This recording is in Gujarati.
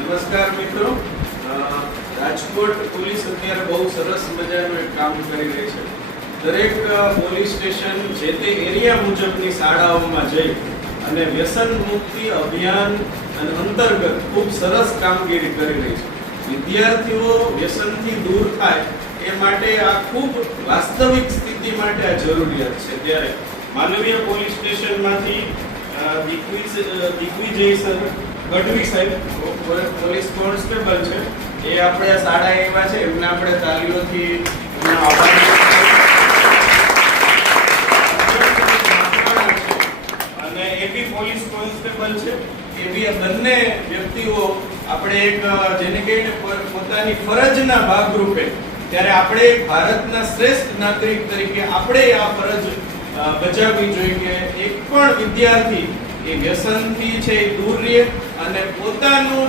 નમસ્કાર મિત્રો, રાજકોટ પોલીસ અત્યારે બહુ સરસ મજાનું એક કામ કરી રહી છે. દરેક પોલીસ સ્ટેશન જે તે એરિયા મુજબની શાળાઓમાં જઈ અને વ્યસન મુક્તિ અભિયાન અંતર્ગત ખૂબ સરસ કામગીરી કરી રહી છે. વિદ્યાર્થીઓ વ્યસનથી દૂર થાય એ માટે આ ખૂબ વાસ્તવિક સ્થિતિ માટે આ જરૂરિયાત છે. ત્યારે માનવીય પોલીસ સ્ટેશનમાંથી દિગ્વિજય સર ગઢવી સાહેબ પોલીસ કોન્સ્ટેબલ છે, એ આપણે આ શાળા આવ્યા છે, એમને આપણે તાલીઓથી આભાર. અને એ બી પોલીસ કોન્સ્ટેબલ છે. એ બી આ બંને વ્યક્તિઓ આપણે એક જેને કહીને પોતાની ફરજના ભાગરૂપે, ત્યારે આપણે ભારતના શ્રેષ્ઠ નાગરિક તરીકે આપણે આ ફરજ બજાવવી જોઈએ. એક પણ વિદ્યાર્થી એ વ્યસનથી છે એ દૂર રહે અને પોતાનું